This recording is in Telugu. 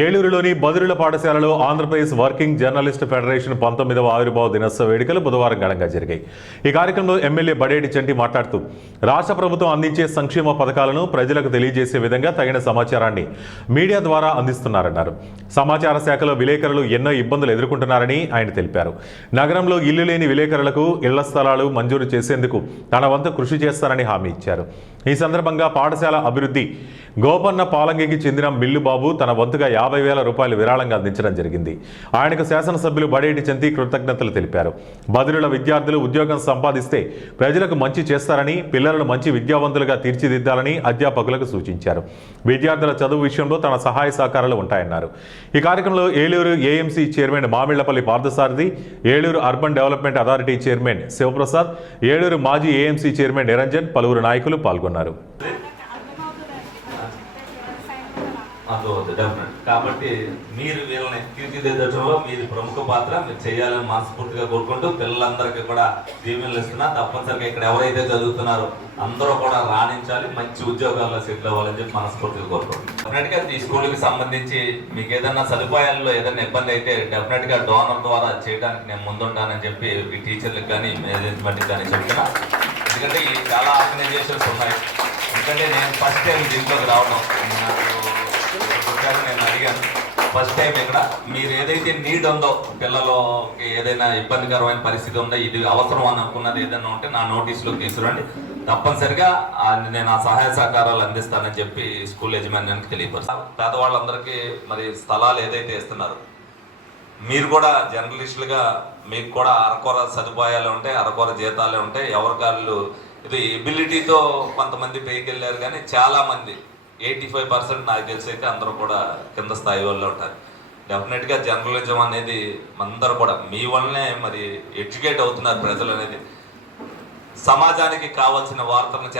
ఏలూరులోని బదిరుల పాఠశాలలో ఆంధ్రప్రదేశ్ వర్కింగ్ జర్నలిస్ట్ ఫెడరేషన్ 19వ ఆవిర్భావ దినోత్సవ వేడుకలు బుధవారం ఘనంగా జరిగాయి. ఈ కార్యక్రమంలో ఎమ్మెల్యే బడేటి చంటి మాట్లాడుతూ రాష్ట్ర ప్రభుత్వం అందించే సంక్షేమ పథకాలను ప్రజలకు తెలియజేసే విధంగా తగిన సమాచారాన్ని మీడియా ద్వారా అందిస్తున్నారన్నారు. సమాచార శాఖలో విలేకరులు ఎన్నో ఇబ్బందులు ఎదుర్కొంటున్నారని ఆయన తెలిపారు. నగరంలో ఇల్లు లేని విలేకరులకు ఇళ్ల స్థలాలు మంజూరు చేసేందుకు తన వంతు కృషి చేస్తారని హామీ ఇచ్చారు. ఈ సందర్భంగా పాఠశాల అభివృద్ధి గోపన్న పాలంగికి చెందిన మిల్లుబాబు తన వంతుగా 50,000 రూపాయలు విరాళంగా అందించడం జరిగింది. ఆయనకు శాసనసభ్యులు బడేటి చంటి కృతజ్ఞతలు తెలిపారు. బదిరుల విద్యార్థులు ఉద్యోగం సంపాదిస్తే ప్రజలకు మంచి చేస్తారని, పిల్లలను మంచి విద్యావంతులుగా తీర్చిదిద్దాలని అధ్యాపకులకు సూచించారు. విద్యార్థుల చదువు విషయంలో తన సహాయ సహకారాలు ఉంటాయన్నారు. ఈ కార్యక్రమంలో Eluru AMC chairman Mamillapalli Parthasarathi, Eluru urban development authority chairman Shivaprasad, Eluru మాజీ ఏఎంసీ చైర్మన్ నిరంజన్, పలువురు నాయకులు పాల్గొన్నారు. కాబట్టి మీరు వీళ్ళని తీర్చిదిద్దడంలో మీది ప్రముఖ పాత్ర మీరు చేయాలని మనస్ఫూర్తిగా కోరుకుంటూ పిల్లలందరికీ కూడా దీవెనలు ఇస్తున్నా. తప్పనిసరిగా ఇక్కడ ఎవరైతే చదువుతున్నారో అందరూ కూడా రాణించాలి, మంచి ఉద్యోగాల్లో సెటిల్ అవ్వాలని చెప్పి మనస్ఫూర్తిగా కోరుకుంటున్నాం. డెఫినెట్ గా ఈ స్కూల్కి సంబంధించి మీకు ఏదైనా సదుపాయాల్లో ఏదైనా ఇబ్బంది అయితే డెఫినెట్ గా డోనర్ ద్వారా చేయడానికి నేను ముందుంటానని చెప్పి ఈ టీచర్లకు కానీ మేనేజ్మెంట్కి కానీ చెప్తున్నా. ఎందుకంటే ఈ చాలా ఆర్గనైజేషన్స్ ఉన్నాయి. ఎందుకంటే నేను ఫస్ట్ టైం దీంట్లోకి రావడం, నేను అడిగాను ఫస్ట్ టైం ఇక్కడ మీరు ఏదైతే నీడ్ ఉందో, పిల్లలకి ఏదైనా ఇబ్బందికరమైన పరిస్థితి ఉందో, ఇది అవసరం అని అనుకున్నది ఏదైనా ఉంటే నా నోటీసులో తీసుకురండి, తప్పనిసరిగా నేను ఆ సహాయ సహకారాలు అందిస్తానని చెప్పి స్కూల్ యజమాన్యానికి తెలియపరుస్తాను. పేదవాళ్ళందరికీ మరి స్థలాలు ఏదైతే ఇస్తున్నారు, మీరు కూడా జర్నలిస్టులుగా మీకు కూడా అరకొర సదుపాయాలు ఉంటాయి, అరకొర జీతాలే ఉంటాయి. ఎవరికాళ్ళు ఇది ఎబిలిటీతో కొంతమంది పైకి వెళ్ళారు, కానీ చాలామంది 85% నాకు తెలిసి అయితే అందరూ కూడా కింద స్థాయి వాళ్ళు ఉంటారు. డెఫినెట్గా జర్నలిజం అనేది అందరూ కూడా మీ వల్లనే మరి ఎడ్యుకేట్ అవుతున్నారు ప్రజలు అనేది. సమాజానికి కావాల్సిన వార్తలను